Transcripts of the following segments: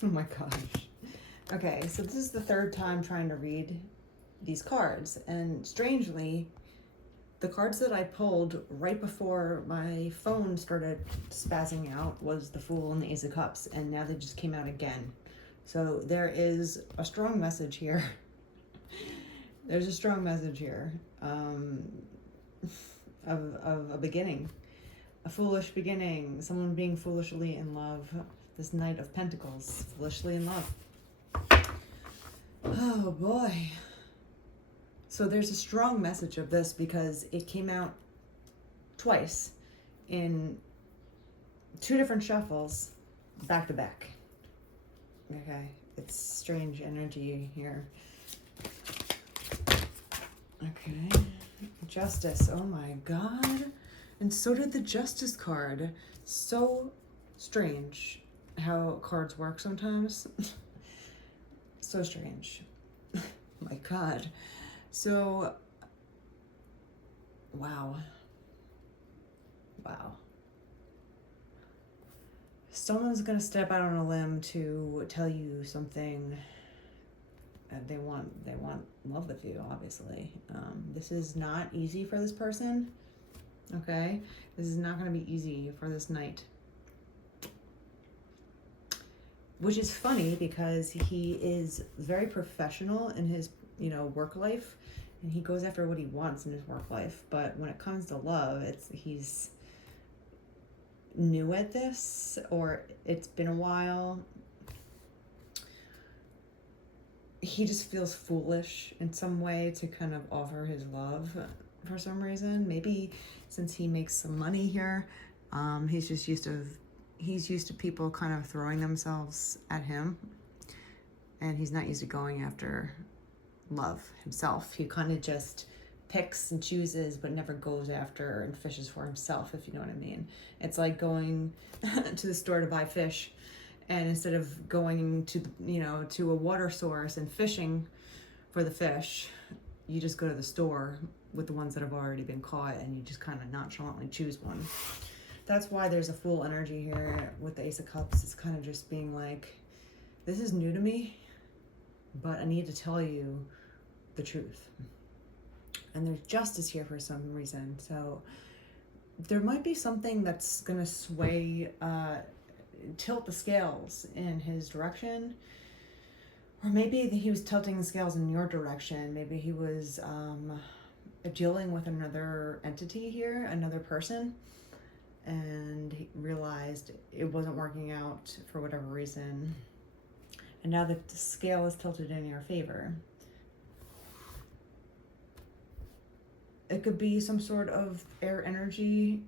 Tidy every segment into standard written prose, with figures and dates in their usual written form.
Oh my gosh. Okay, so this is the third time trying to read these cards, and strangely, the cards that I pulled right before my phone started spazzing out was the Fool and the Ace of Cups, and now they just came out again. So there is a strong message here. There's a strong message here of a beginning, a foolish beginning, someone being foolishly in love. This Knight of Pentacles, foolishly in love. Oh boy. So there's a strong message of this because it came out twice in two different shuffles, back to back. Okay, it's strange energy here. Okay, Justice, oh my God. And so did the Justice card. So strange how cards work sometimes. So strange. My God. So, wow. Wow. Someone's gonna step out on a limb to tell you something. They want love with you, obviously. This is not easy for this person. Okay, this is not going to be easy for this knight. Which is funny because he is very professional in his, work life, and he goes after what he wants in his work life. But when it comes to love, he's new at this, or it's been a while. He just feels foolish in some way to kind of offer his love for some reason. Maybe since he makes some money here, he's used to people kind of throwing themselves at him, and he's not used to going after love himself. He kind of just picks and chooses, but never goes after and fishes for himself, if you know what I mean. It's like going to the store to buy fish, and instead of going to to a water source and fishing for the fish, you just go to the store with the ones that have already been caught, and you just kind of nonchalantly choose one. That's why there's a Fool energy here with the Ace of Cups. It's kind of just being like, this is new to me, but I need to tell you the truth. And there's Justice here for some reason. So there might be something that's going to sway, tilt the scales in his direction. Or maybe he was tilting the scales in your direction. Maybe he was dealing with another entity here, another person, and he realized it wasn't working out for whatever reason. And now that the scale is tilted in your favor, it could be some sort of air energy,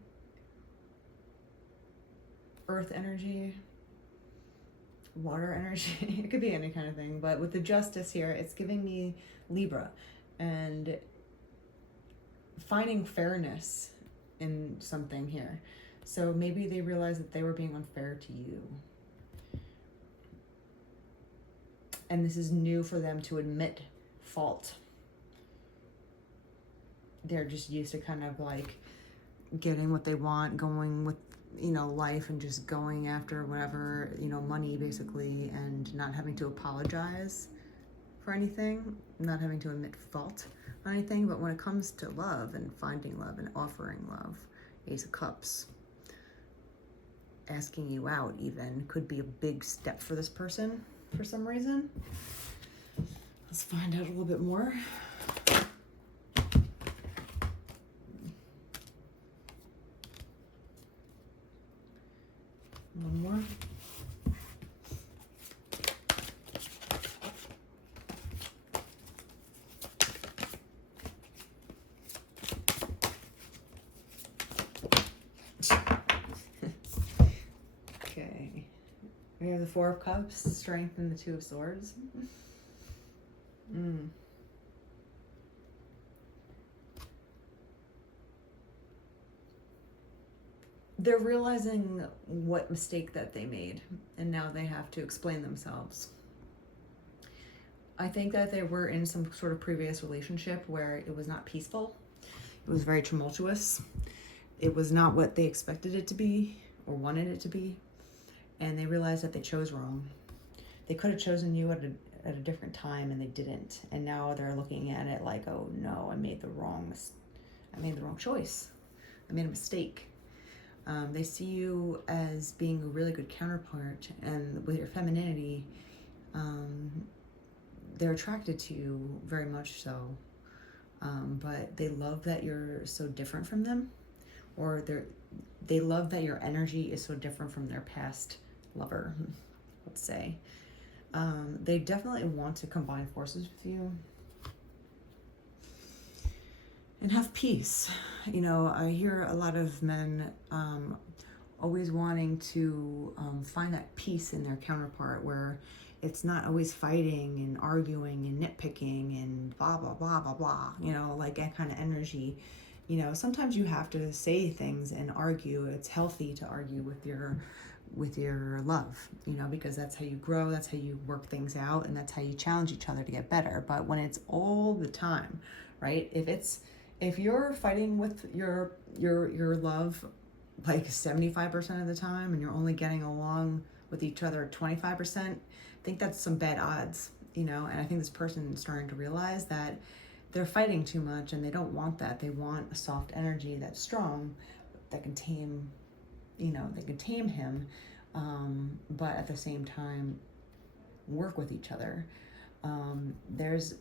earth energy, water energy. It could be any kind of thing. But with the Justice here, it's giving me Libra and finding fairness in something here. So maybe they realized that they were being unfair to you. And this is new for them to admit fault. They're just used to kind of like getting what they want, going with, life, and just going after whatever, money basically, and not having to apologize for anything, not having to admit fault on anything. But when it comes to love and finding love and offering love, Ace of Cups, asking you out even could be a big step for this person for some reason. Let's find out a little bit more. One more. Okay. We have the Four of Cups, Strength, and the Two of Swords. They're realizing what mistake that they made, and now they have to explain themselves. I think that they were in some sort of previous relationship where it was not peaceful. It was very tumultuous. It was not what they expected it to be or wanted it to be. And they realized that they chose wrong. they could have chosen you at a different time, and they didn't. And now they're looking at it like, oh no, I made the wrong choice. I made a mistake. They see you as being a really good counterpart, and with your femininity, they're attracted to you very much so. But they love that you're so different from them, or they love that your energy is so different from their past lover, let's say. They definitely want to combine forces with you and have peace. You know, I hear a lot of men always wanting to find that peace in their counterpart, where it's not always fighting and arguing and nitpicking and blah, blah, blah, blah, blah, you know, like that kind of energy. You know, sometimes you have to say things and argue. It's healthy to argue with your love, you know, because that's how you grow, that's how you work things out, and that's how you challenge each other to get better. But when it's all the time, right? If you're fighting with your love like 75% of the time, and you're only getting along with each other at 25%, I think that's some bad odds, you know. And I think this person is starting to realize that they're fighting too much, and they don't want that. They want a soft energy that's strong, that can tame, you know, they can tame him, but at the same time work with each other. There's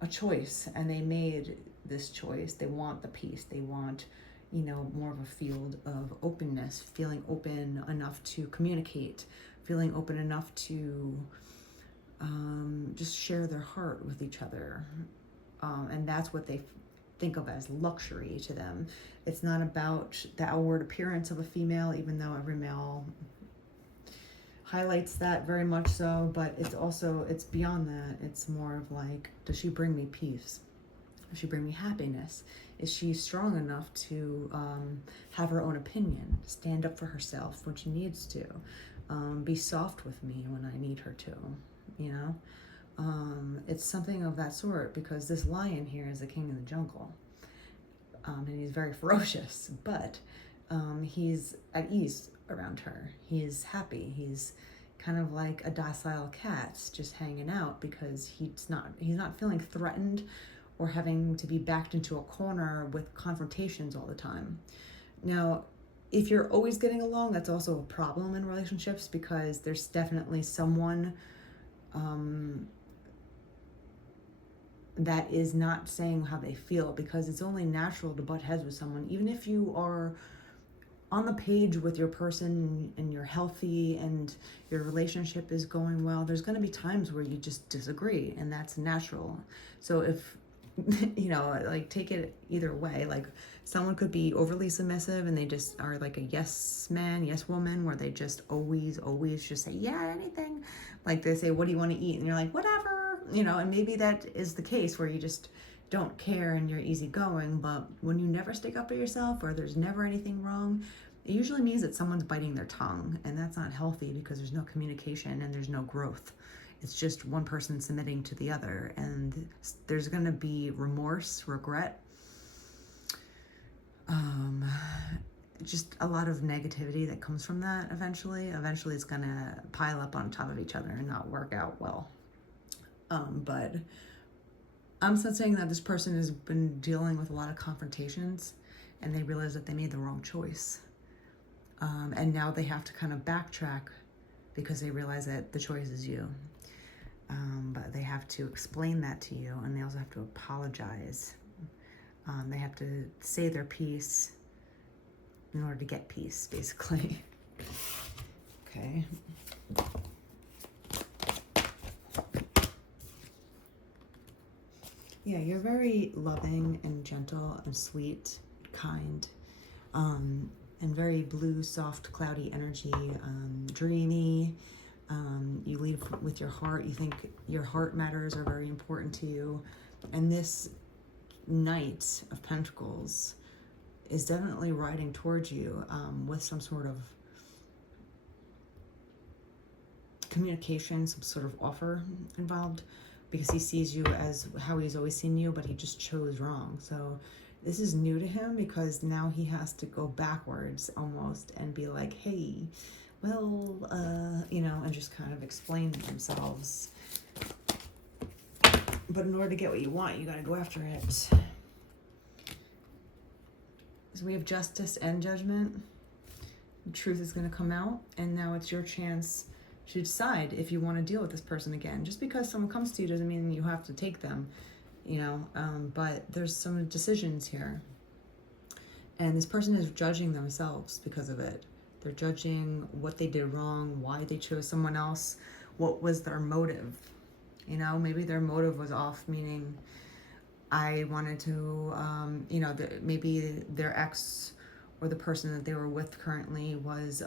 a choice, and they made this choice. They want the peace. They want, you know, more of a field of openness, feeling open enough to communicate, feeling open enough to just share their heart with each other. And that's what they think of as luxury to them. It's not about the outward appearance of a female, even though every male highlights that very much so, but it's beyond that. It's more of like, does she bring me peace? Does she bring me happiness? Is she strong enough to have her own opinion, stand up for herself when she needs to, be soft with me when I need her to, you know? It's something of that sort, because this lion here is the king of the jungle, and he's very ferocious, but he's at ease around her. He's happy. He's kind of like a docile cat, just hanging out, because he's not feeling threatened or having to be backed into a corner with confrontations all the time. Now, if you're always getting along, that's also a problem in relationships, because there's definitely someone that is not saying how they feel, because it's only natural to butt heads with someone. Even if you are on the page with your person and you're healthy and your relationship is going well, there's going to be times where you just disagree, and that's natural. So if, you know, like, take it either way. Like, someone could be overly submissive and they just are like a yes man, yes woman, where they just always just say, yeah, anything. Like, they say, what do you want to eat? And you're like, whatever, you know, and maybe that is the case where you just don't care and you're easygoing. But when you never stick up for yourself, or there's never anything wrong, it usually means that someone's biting their tongue, and that's not healthy, because there's no communication and there's no growth. It's just one person submitting to the other, and there's going to be remorse, regret, just a lot of negativity that comes from that eventually. Eventually it's going to pile up on top of each other and not work out well. But I'm sensing that this person has been dealing with a lot of confrontations, and they realize that they made the wrong choice. And now they have to kind of backtrack, because they realize that the choice is you. But they have to explain that to you, and they also have to apologize. They have to say their piece in order to get peace, basically. Okay. Yeah, you're very loving and gentle and sweet, kind, and very blue, soft, cloudy energy, dreamy. You lead with your heart. You think your heart matters are very important to you. And this Knight of Pentacles is definitely riding towards you with some sort of communication, some sort of offer involved, because he sees you as how he's always seen you, but he just chose wrong. So this is new to him, because now he has to go backwards almost and be like, hey, well, and just kind of explain themselves. But in order to get what you want, you got to go after it. So we have justice and judgment. The truth is going to come out, and now it's your chance to decide if you want to deal with this person again. Just because someone comes to you doesn't mean you have to take them, but there's some decisions here. And this person is judging themselves because of it. They're judging what they did wrong, why they chose someone else, what was their motive. Maybe their motive was off, meaning I wanted to, maybe their ex or the person that they were with currently was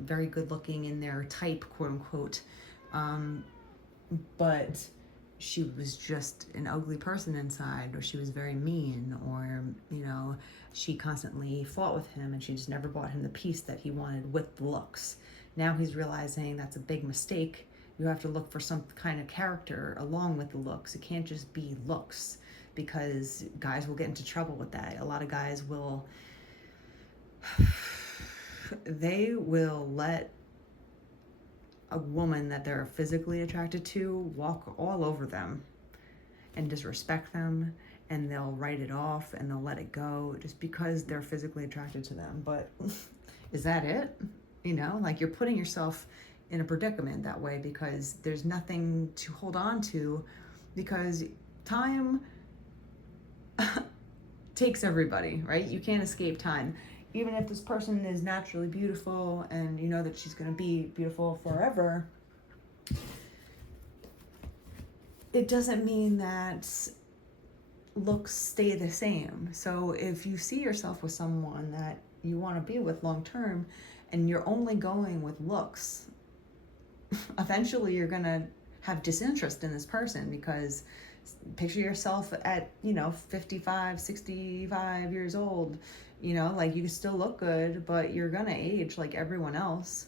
very good looking in their type, quote unquote, but she was just an ugly person inside, or she was very mean, or she constantly fought with him and she just never bought him the peace that he wanted with the looks. Now he's realizing that's a big mistake. You have to look for some kind of character along with the looks. It can't just be looks, because guys will get into trouble with that. A lot of guys will let a woman that they're physically attracted to walk all over them and disrespect them, and they'll write it off and they'll let it go just because they're physically attracted to them. But is that it? You're putting yourself in a predicament that way, because there's nothing to hold on to, because time takes everybody, right? You can't escape time. Even if this person is naturally beautiful and you know that she's going to be beautiful forever, it doesn't mean that looks stay the same. So if you see yourself with someone that you want to be with long term and you're only going with looks, eventually you're going to have disinterest in this person, because picture yourself at 55, 65 years old. You can still look good, but you're gonna age like everyone else.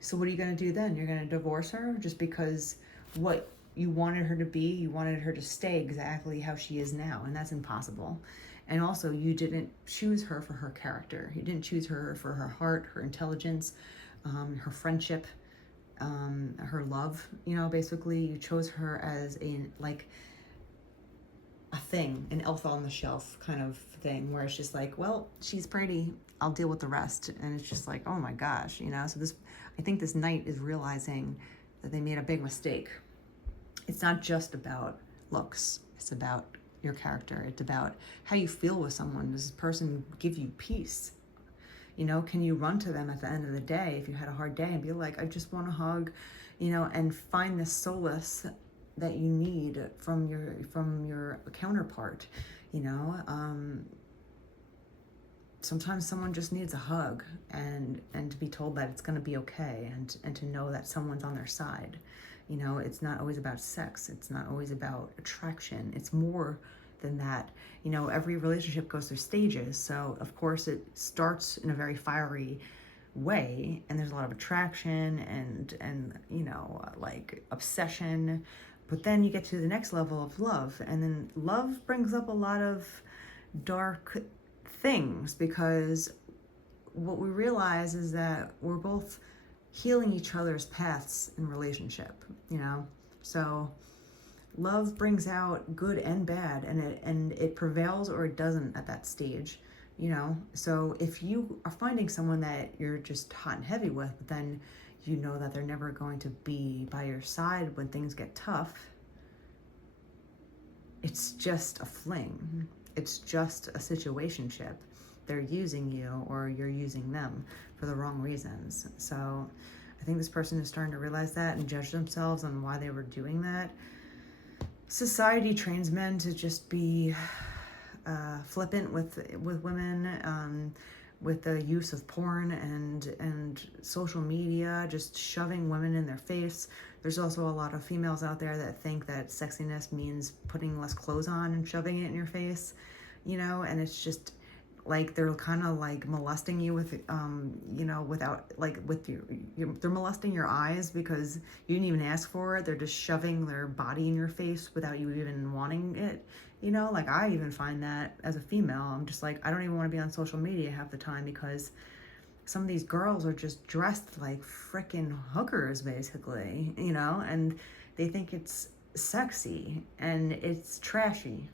So what are you gonna do then? You're gonna divorce her just because what you wanted her to be, you wanted her to stay exactly how she is now, and that's impossible. And also, you didn't choose her for her character. You didn't choose her for her heart, her intelligence, her friendship, her love. Basically, you chose her as a thing, an elf on the shelf kind of thing, where it's just like, well, she's pretty, I'll deal with the rest. And it's just like, oh my gosh, so I think this knight is realizing that they made a big mistake. It's not just about looks, it's about your character. It's about how you feel with someone. Does this person give you peace? Can you run to them at the end of the day if you had a hard day and be like, I just want a hug, and find this solace that you need from your counterpart. Sometimes someone just needs a hug and to be told that it's going to be okay, and to know that someone's on their side. It's not always about sex, it's not always about attraction, it's more than that. Every relationship goes through stages, so of course it starts in a very fiery way, and there's a lot of attraction and obsession. But then you get to the next level of love, and then love brings up a lot of dark things, because what we realize is that we're both healing each other's paths in relationship, So love brings out good and bad, and it prevails or it doesn't at that stage, So if you are finding someone that you're just hot and heavy with, then you know that they're never going to be by your side when things get tough. It's just a fling. It's just a situationship. They're using you, or you're using them for the wrong reasons. So I think this person is starting to realize that and judge themselves on why they were doing that. Society trains men to just be flippant with women, with the use of porn and social media, just shoving women in their face. There's also a lot of females out there that think that sexiness means putting less clothes on and shoving it in your face, and it's just like they're kind of like molesting you with, without, like, with they're molesting your eyes because you didn't even ask for it. They're just shoving their body in your face without you even wanting it. I even find that as a female, I'm just like, I don't even want to be on social media half the time, because some of these girls are just dressed like frickin' hookers, basically, you know, and they think it's sexy, and it's trashy.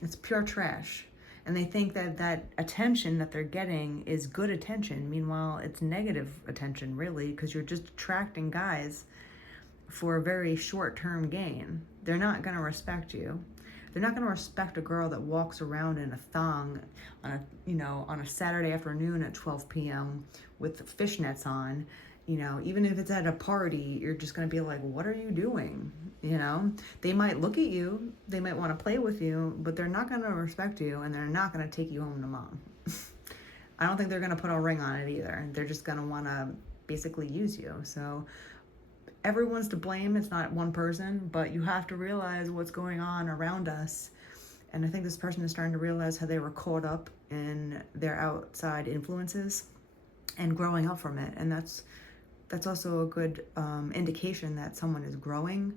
It's pure trash. And they think that that attention that they're getting is good attention. Meanwhile, it's negative attention, really, because you're just attracting guys for a very short-term gain. They're not going to respect you. They're not going to respect a girl that walks around in a thong on a, you know, on a Saturday afternoon at 12 p.m. with fishnets on. You know, even if it's at a party, you're just going to be like, what are you doing? You know, they might look at you, they might want to play with you, but they're not going to respect you, and they're not going to take you home to mom. I don't think they're going to put a ring on it either. They're just going to want to basically use you. So everyone's to blame. It's not one person, but you have to realize what's going on around us. And I think this person is starting to realize how they were caught up in their outside influences and growing up from it. And that's also a good indication that someone is growing.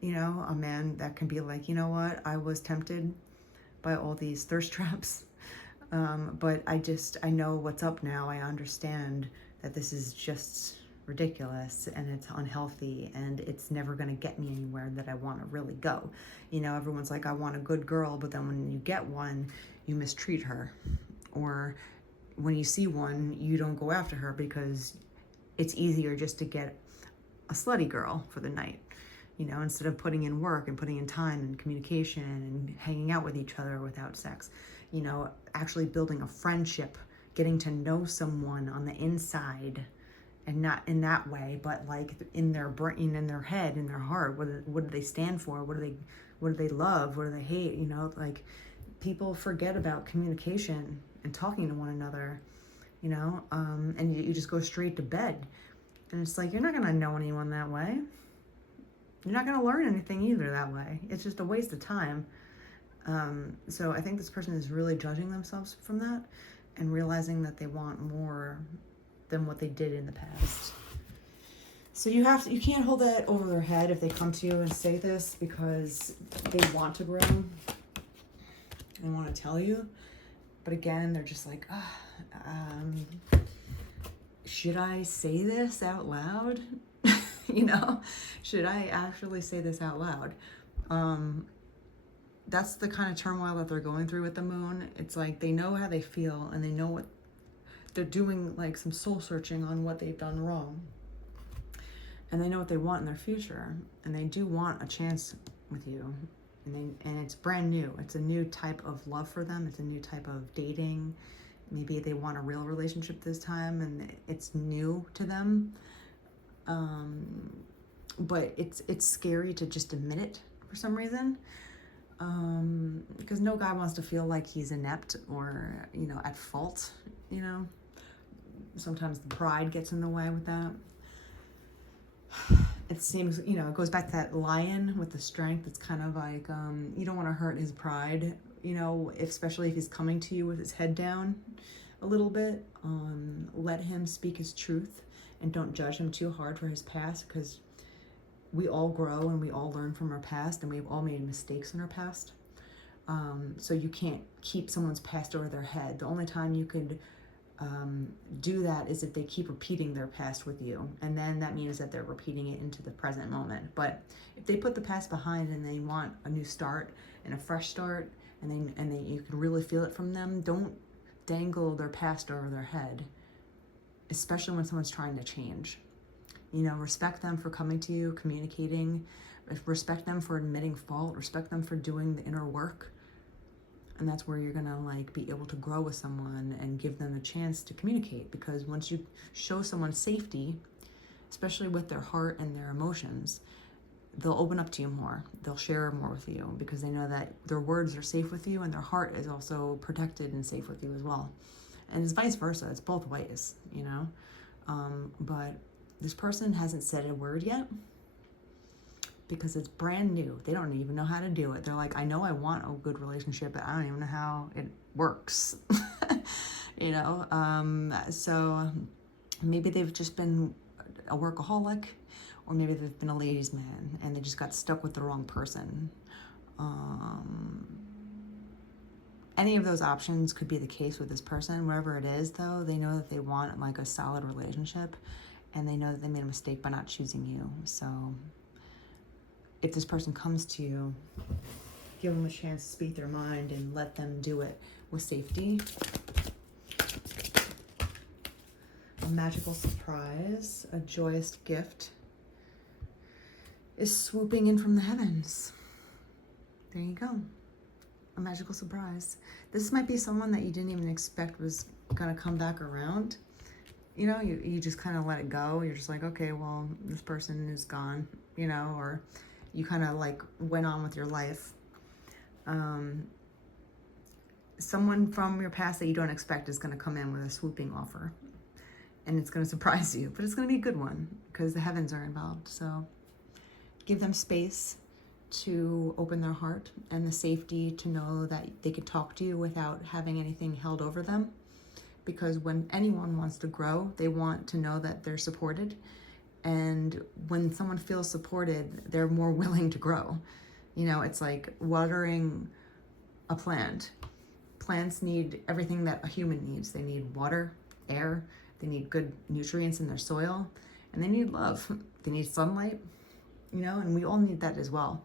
You know, a man that can be like, you know what, I was tempted by all these thirst traps, but I know what's up now. I understand that this is just ridiculous, and it's unhealthy, and it's never going to get me anywhere that I want to really go. You know, everyone's like, I want a good girl, but then when you get one, you mistreat her. Or when you see one, you don't go after her because it's easier just to get a slutty girl for the night, you know, instead of putting in work and putting in time and communication and hanging out with each other without sex. You know, actually building a friendship, getting to know someone on the inside, and not in that way, but like in their brain, in their head, in their heart. What do they stand for? What do they love? What do they hate? You know, like, people forget about communication and talking to one another, you know, and you just go straight to bed. And it's like, you're not going to know anyone that way. You're not going to learn anything either that way. It's just a waste of time. So I think this person is really judging themselves from that and realizing that they want more than what they did in the past. So you can't hold that over their head if they come to you and say this because they want to grow. They want to tell you. But again, they're just like, should I say this out loud? You know, should I actually say this out loud? That's the kind of turmoil that they're going through with the moon. It's like they know how they feel, and they know what they're doing, like some soul searching on what they've done wrong. And they know what they want in their future, and they do want a chance with you. And it's brand new. It's a new type of love for them. It's a new type of dating. Maybe they want a real relationship this time, and it's new to them. But it's scary to just admit it for some reason. Because no guy wants to feel like he's inept or, you know, at fault, you know. Sometimes the pride gets in the way with that. It seems, you know, it goes back to that lion with the strength. It's kind of like, you don't want to hurt his pride, you know, especially if he's coming to you with his head down a little bit. Let him speak his truth, and don't judge him too hard for his past, because we all grow and we all learn from our past, and we've all made mistakes in our past. So you can't keep someone's past over their head. The only time you could do that is if they keep repeating their past with you, and then that means that they're repeating it into the present moment. But if they put the past behind and they want a new start and a fresh start, and you can really feel it from them, don't dangle their past over their head, especially when someone's trying to change. You know, respect them for coming to you, communicating, respect them for admitting fault, respect them for doing the inner work. And that's where you're gonna like be able to grow with someone and give them a chance to communicate. Because once you show someone safety, especially with their heart and their emotions, they'll open up to you more. They'll share more with you because they know that their words are safe with you and their heart is also protected and safe with you as well. And it's vice versa. It's both ways, you know. But this person hasn't said a word yet because it's brand new. They don't even know how to do it. They're like, I know I want a good relationship, but I don't even know how it works. You know, so maybe they've just been a workaholic, or maybe they've been a ladies' man and they just got stuck with the wrong person. Any of those options could be the case with this person. Whatever it is, though, they know that they want like a solid relationship, and they know that they made a mistake by not choosing you. So if this person comes to you, give them a chance to speak their mind and let them do it with safety. A magical surprise, a joyous gift is swooping in from the heavens. There you go. A magical surprise. This might be someone that you didn't even expect was gonna come back around. You know, you just kind of let it go. You're just like, okay, well, this person is gone, you know, or you kind of like went on with your life. Someone from your past that you don't expect is gonna come in with a swooping offer. And it's gonna surprise you, but it's gonna be a good one because the heavens are involved. So give them space to open their heart and the safety to know that they can talk to you without having anything held over them. Because when anyone wants to grow, they want to know that they're supported. And when someone feels supported, they're more willing to grow. You know, it's like watering a plant. Plants need everything that a human needs. They need water, air, they need good nutrients in their soil, and they need love. They need sunlight, you know, and we all need that as well.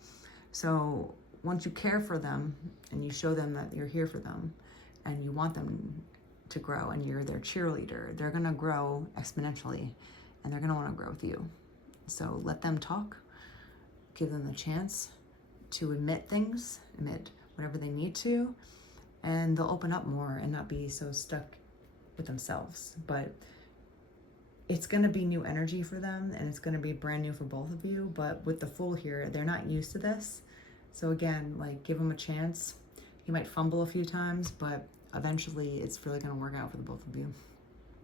So once you care for them and you show them that you're here for them and you want them to grow and you're their cheerleader, they're gonna grow exponentially and they're gonna wanna grow with you. So let them talk, give them the chance to admit things, admit whatever they need to, and they'll open up more and not be so stuck with themselves. But it's going to be new energy for them, and it's going to be brand new for both of you. But with the Fool here, they're not used to this. So again, like, give them a chance. You might fumble a few times, but eventually it's really going to work out for the both of you.